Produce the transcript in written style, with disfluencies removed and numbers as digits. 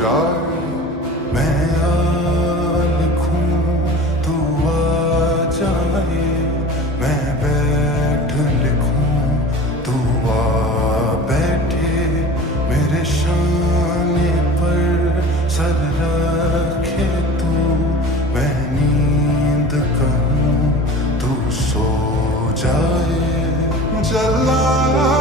जाए। मैं आ लिखूं तू आ जाए, मैं बैठ लिखूं तू आ बैठे, मेरे शाने पर सर रखे तू, मैं नींद कहूं तू सो जाए। जला